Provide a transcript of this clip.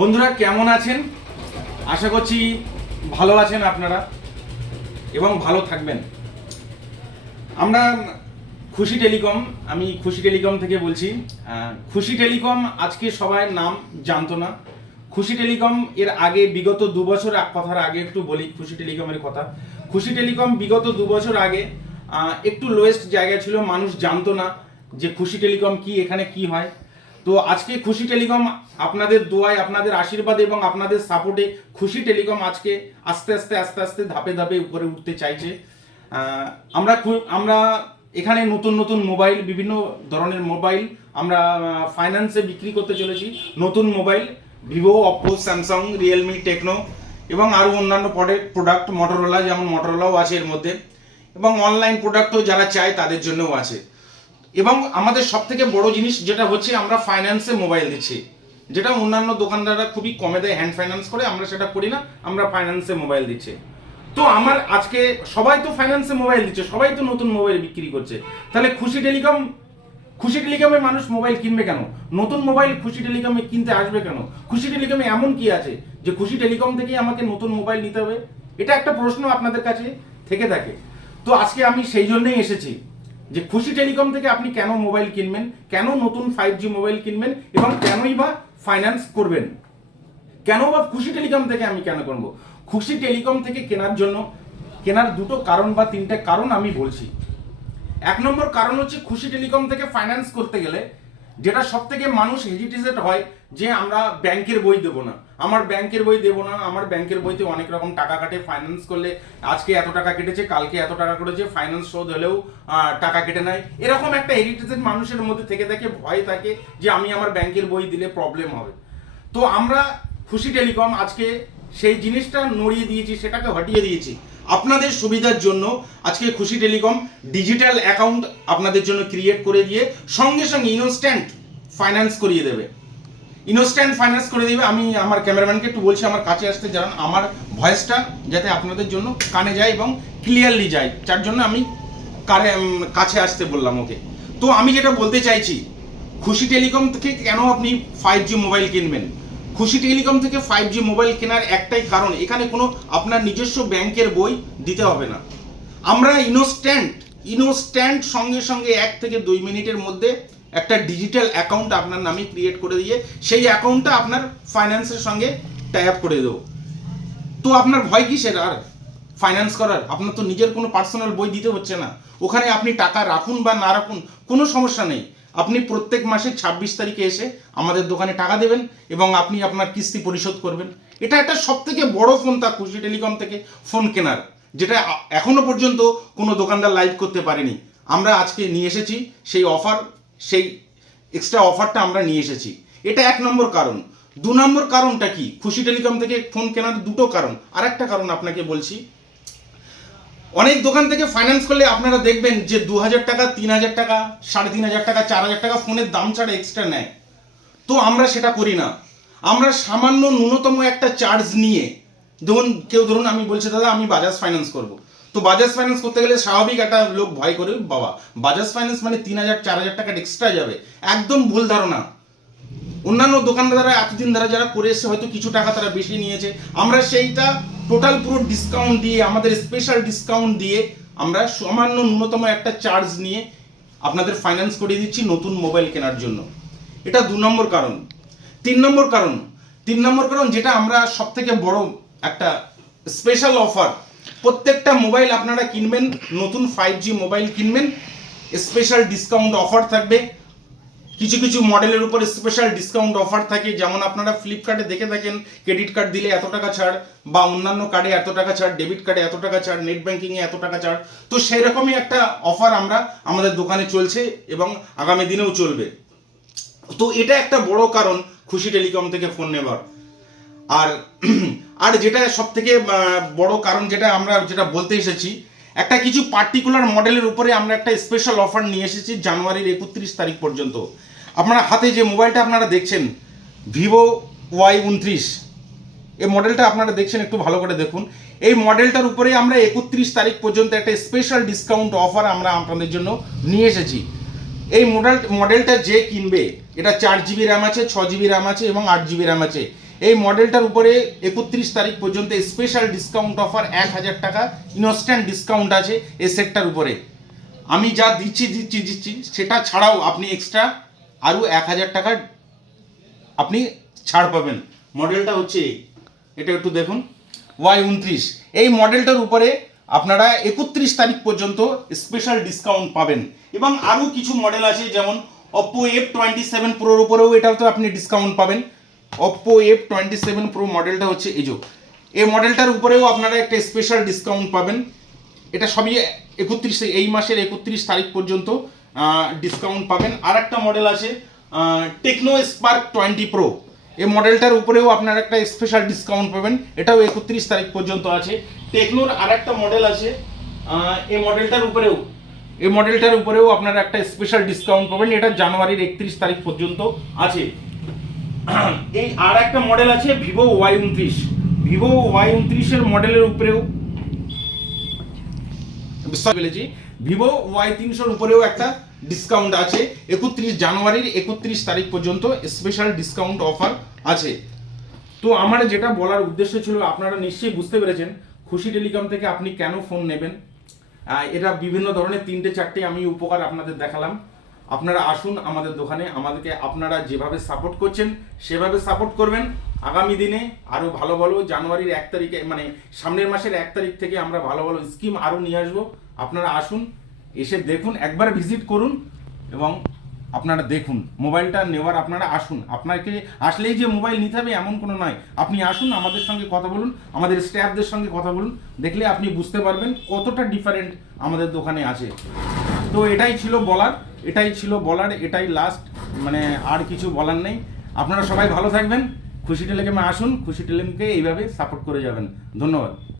বন্ধুরা, কেমন আছেন? আশা করছি ভালো আছেন আপনারা এবং ভালো থাকবেন। আমরা খুশি টেলিকম, আমি খুশি টেলিকম থেকে বলছি। খুশি টেলিকম আজকে সবাই নাম জানতো না। খুশি টেলিকম এর আগে বিগত দু বছর কথার আগে একটু বলি খুশি টেলিকমের কথা। খুশি টেলিকম বিগত দু বছর আগে একটু লোয়েস্ট জায়গা ছিল, মানুষ জানতো না যে খুশি টেলিকম কি, এখানে কি হয়। তো আজকে খুশি টেলিকম আপনাদের দোয়ায়, আপনাদের আশীর্বাদে এবং আপনাদের সাপোর্টে খুশি টেলিকম আজকে আস্তে আস্তে আস্তে আস্তে ধাপে ধাপে উপরে উঠতে চাইছে। আমরা আমরা এখানে নতুন নতুন মোবাইল, বিভিন্ন ধরনের মোবাইল আমরা ফাইন্যান্সে বিক্রি করতে চলেছি। নতুন mobile, Vivo Oppo Samsung, Realme, Tecno এবং আরও অন্যান্য প্রোডাক্ট মটোরোলা যেমন মটোরোলাও আছে এর মধ্যে এবং অনলাইন প্রোডাক্টও যারা চায় তাদের জন্যও আছে। এবং আমাদের সব থেকে বড় জিনিস যেটা হচ্ছে আমরা ফাইন্যান্সে মোবাইল দিচ্ছি। যেটা অন্যান্য দোকানদাররা খুবই কমে দেয় হ্যান্ড ফাইন্যান্স করে, আমরা সেটা করি না, আমরা ফাইন্যান্সে মোবাইল দিচ্ছি। তো আমার আজকে সবাই তো ফাইন্যান্সে মোবাইল দিচ্ছে, সবাই তো নতুন মোবাইল বিক্রি করছে। তাহলে খুশি টেলিকম খুশি টেলিকমে মানুষ মোবাইল কিনবে কেন? নতুন মোবাইল খুশি টেলিকমে কিনতে আসবে কেন? খুশি টেলিকমে এমন কি আছে যে খুশি টেলিকম থেকেই আমাকে নতুন মোবাইল নিতে হবে? এটা একটা প্রশ্ন আপনাদের কাছে থেকে থাকে। তো আজকে আমি সেই জন্যই এসেছি। যে খুশি টেলিকম থেকে আপনি কেন মোবাইল কিনবেন, কেন নতুন ফাইভ জি মোবাইল কিনবেন এবং কেনই বা ফাইন্যান্স করবেন? কেন বা খুশি টেলিকম থেকে আমি কেন করব খুশি টেলিকম থেকে কেনার জন্য, কেনার দুটো কারণ বা তিনটে কারণ আমি বলছি। এক নম্বর কারণ হচ্ছে খুশি টেলিকম থেকে ফাইন্যান্স করতে গেলে যেটা সব থেকে মানুষ হেজিটেটেড হয় যে আমরা ব্যাংকের বই দেবো না। আমার ব্যাংকের বই দেবো না, আমার ব্যাংকের বইতে অনেক রকম টাকা কাটে ফাইন্যান্স করলে আজকে এত টাকা কেটেছে, কালকে এত টাকা করেছে ফাইন্যান্স শোধ হলেও টাকা কেটে নেয়। এরকম একটা হেরিটেজেড মানুষের মধ্যে থেকে থাকে, ভয় থাকে যে আমি আমার ব্যাংকের বই দিলে প্রবলেম হবে। তো আমরা খুশি টেলিকম আজকে সেই জিনিসটা নড়িয়ে দিয়েছি, সেটাকে হটিয়ে দিয়েছি। আপনাদের সুবিধার জন্য আজকে খুশি টেলিকম ডিজিটাল অ্যাকাউন্ট আপনাদের জন্য ক্রিয়েট করে দিয়ে সঙ্গে সঙ্গে ইনস্ট্যান্ট ফাইন্যান্স করিয়ে দেবে। ইনস্ট্যান্ট ফাইন্যান্স করে দেবে। আমি আমার ক্যামেরাম্যানকে একটু বলছি, আমার কাছে আসতে জানান আমার ভয়েসটা যাতে আপনাদের জন্য কানে যায় এবং ক্লিয়ারলি যায়। যার জন্য আমি কারে কাছে আসতে বললাম ওকে। তো আমি যেটা বলতে চাইছি, খুশি টেলিকম থেকে কেন আপনি ফাইভ জি মোবাইল কিনবেন? খুশি টেলিকম থেকে ফাইভ জি মোবাইল কেনার একটাই কারণ, এখানে কোনো আপনার নিজস্ব ব্যাংকের বই দিতে হবে না। আমরা ইনোস্ট্যান্ট ইনোস্ট্যান্ট সঙ্গে সঙ্গে এক থেকে দুই মিনিটের মধ্যে একটা ডিজিটাল অ্যাকাউন্ট আপনার নামে ক্রিয়েট করে দিয়ে, সেই অ্যাকাউন্টটা আপনার ফাইন্যান্সের সঙ্গে টাই আপ করে দেবো। তো আপনার ভয় কিসের? আর ফাইন্যান্স করার? আপনার তো নিজের কোনো পার্সোনাল বই দিতে হচ্ছে না। ওখানে আপনি টাকা রাখুন বা না রাখুন, কোনো সমস্যা নেই। আপনি প্রত্যেক মাসের ছাব্বিশ তারিখে এসে আমাদের দোকানে টাকা দেবেন এবং আপনি আপনার কিস্তি পরিশোধ করবেন। এটা একটা সব থেকে বড় ফোন তা খুশি টেলিকম থেকে ফোন কেনার, যেটা এখনও পর্যন্ত কোনো দোকানদার লাইভ করতে পারেনি। আমরা আজকে নিয়ে এসেছি, সেই অফার সেই এক্সট্রা অফারটা আমরা নিয়ে এসেছি। এটা এক নম্বর কারণ। দু নম্বর কারণটা কি? খুশি টেলিকম থেকে ফোন কেনার দুটো কারণ। আর একটা কারণ আপনাকে বলছি অনেক দোকান থেকে ফাইন্যান্স করলে আপনারা দেখবেন যে দু হাজার টাকা তিন হাজার টাকা, সাড়ে তিন হাজার টাকা চার হাজার টাকা ফোনের দাম ছাড়া এক্সট্রা নেয়। তো আমরা সেটা করি না। আমরা সামান্য ন্যূনতম একটা চার্জ নিয়ে, ধরুন, কেউ ধরুন আমি বলছি, দাদা, আমি বাজাজ ফাইন্যান্স করব। তো বাজাজ ফাইন্যান্স করতে গেলে স্বাভাবিক একটা লোক ভয় করে, বাবা, বাজাজ ফাইন্যান্স মানে তিন হাজার চার হাজার টাকা এক্সট্রা যাবে। একদম ভুল ধারণা। অন্যান্য দোকানদাররা এতদিন ধরে যারা করে এসছে, হয়তো কিছু টাকা তারা বেশি নিয়েছে। আমরা সেইটা টোটাল পুরো ডিসকাউন্ট দিয়ে, আমাদের স্পেশাল ডিসকাউন্ট দিয়ে আমরা সামান্য ন্যূনতম একটা চার্জ নিয়ে আপনাদের ফাইন্যান্স করিয়ে দিচ্ছি নতুন মোবাইল কেনার জন্য। এটা দু নম্বর কারণ। তিন নম্বর কারণ, তিন নম্বর কারণ যেটা আমরা সব থেকে বড় একটা স্পেশাল অফার প্রত্যেকটা মোবাইল আপনারা কিনবেন, নতুন ফাইভ জি মোবাইল কিনবেন স্পেশাল ডিসকাউন্ট অফার থাকবে। কিছু কিছু মডেলের উপর স্পেশাল ডিসকাউন্ট অফার থাকে। যেমন আপনারা ফ্লিপকার্টে দেখে থাকেন ক্রেডিট কার্ড দিলে এত টাকা ছাড় বা অন্যান্য কার্ডে এত টাকা ছাড় ডেবিট কার্ডে এত টাকা ছাড় নেট ব্যাঙ্কিংয়ে এত টাকা ছাড়। তো সেই রকমই একটা অফার আমরা আমাদের দোকানে চলছে এবং আগামী দিনেও চলবে। তো এটা একটা বড় কারণ খুশি টেলিকম থেকে ফোন নেবার। আর আর যেটা সব থেকে বড় কারণ যেটা আমরা যেটা বলতে এসেছি, একটা কিছু পার্টিকুলার মডেলের উপরে আমরা একটা স্পেশাল অফার নিয়ে এসেছি জানুয়ারির একত্রিশ তারিখ পর্যন্ত। আপনারা হাতে যে মোবাইলটা আপনারা দেখছেন, ভিভো ওয়াই উনত্রিশ, এই মডেলটা আপনারা দেখছেন, একটু ভালো করে দেখুন। এই মডেলটার উপরে আমরা একত্রিশ তারিখ পর্যন্ত একটা স্পেশাল ডিসকাউন্ট অফার আমরা আপনাদের জন্য নিয়ে এসেছি। এই মডেল মডেলটা যে কিনবে, এটা চার জিবি র্যাম আছে, ছ জিবি র্যাম আছে এবং আট জিবি র্যাম আছে। এই মডেলটার উপরে একত্রিশ তারিখ পর্যন্ত স্পেশাল ডিসকাউন্ট অফার এক হাজার টাকা ইনস্ট্যান্ট ডিসকাউন্ট আছে এই সেটটার উপরে। আমি যা দিচ্ছি দিচ্ছি দিচ্ছি, সেটা ছাড়াও আপনি এক্সট্রা আরও এক হাজার টাকা আপনি ছাড় পাবেন। মডেলটা হচ্ছে। এটা একটু দেখুন। ওয়াই উনত্রিশ। এই মডেলটার উপরে আপনারা একত্রিশ তারিখ পর্যন্ত স্পেশাল ডিসকাউন্ট পাবেন। এবং আরও কিছু মডেল আছে, যেমন অপো এফ টোয়েন্টি সেভেন প্রোর উপরেও এটাও তো আপনি ডিসকাউন্ট পাবেন। Oppo F twenty seven pro মডেলটা হচ্ছে যে। এই মডেলটার উপরেও আপনারা একটা স্পেশাল ডিসকাউন্ট পাবেন। এটা সবই একত্রিশ, এই মাসের একত্রিশ তারিখ পর্যন্ত ডিসকাউন্ট পাবেন। আর একটা মডেল আছে টেকনো স্পার্ক টোয়েন্টি প্রো এই মডেলটার উপরেও আপনার একটা স্পেশাল ডিসকাউন্ট পাবেন। এটাও একত্রিশ তারিখ পর্যন্ত আছে। টেকনোর আর একটা মডেল আছে এই মডেলটার উপরেও। এই মডেলটার উপরেও আপনারা একটা স্পেশাল ডিসকাউন্ট পাবেন। এটা জানুয়ারির একত্রিশ তারিখ পর্যন্ত আছে। এই আর একটা মডেল আছে ভিভো ওয়াই উনত্রিশ। ভিভো ওয়াই উনত্রিশের মডেলের উপরেও বুঝতে পেরেছি ভিভো ওয়াই তিনশোর উপরেও একটা ডিসকাউন্ট আছে। একত্রিশ জানুয়ারির একত্রিশ তারিখ পর্যন্ত স্পেশাল ডিসকাউন্ট অফার আছে। তো আমার যেটা বলার উদ্দেশ্য ছিল, আপনারা নিশ্চয়ই বুঝতে পেরেছেন, খুশি টেলিকম থেকে আপনি কেন ফোন নেবেন? এটা বিভিন্ন ধরনের তিনটে চারটে আমি উপকার আপনাদের দেখালাম। আপনারা আসুন আমাদের দোকানে, আমাদেরকে আপনারা যেভাবে সাপোর্ট করছেন, সেভাবে সাপোর্ট করবেন। আগামী দিনে আরও ভালো ভালো জানুয়ারির এক তারিখে মানে সামনের মাসের এক তারিখ থেকে আমরা ভালো ভালো স্কিম আরও নিয়ে আসব। আপনারা আসুন, এসে দেখুন, একবার ভিজিট করুন এবং আপনারা দেখুন। মোবাইলটা নেওয়ার আপনারা আসুন। আপনাকে আসলেই যে মোবাইল নিতে হবে এমন কোনো নয়। আপনি আসুন, আমাদের সঙ্গে কথা বলুন, আমাদের স্টাফদের সঙ্গে কথা বলুন, দেখলে আপনি বুঝতে পারবেন কতটা ডিফারেন্ট আমাদের দোকানে আছে। তো এটাই ছিল বলার, এটাই ছিল বলার, এটাই লাস্ট মানে আর কিছু বলার নেই। আপনারা সবাই ভালো থাকবেন, খুশি টেলিকমে আসুন, খুশি টেলিকমকে এইভাবে সাপোর্ট করে যাবেন। ধন্যবাদ।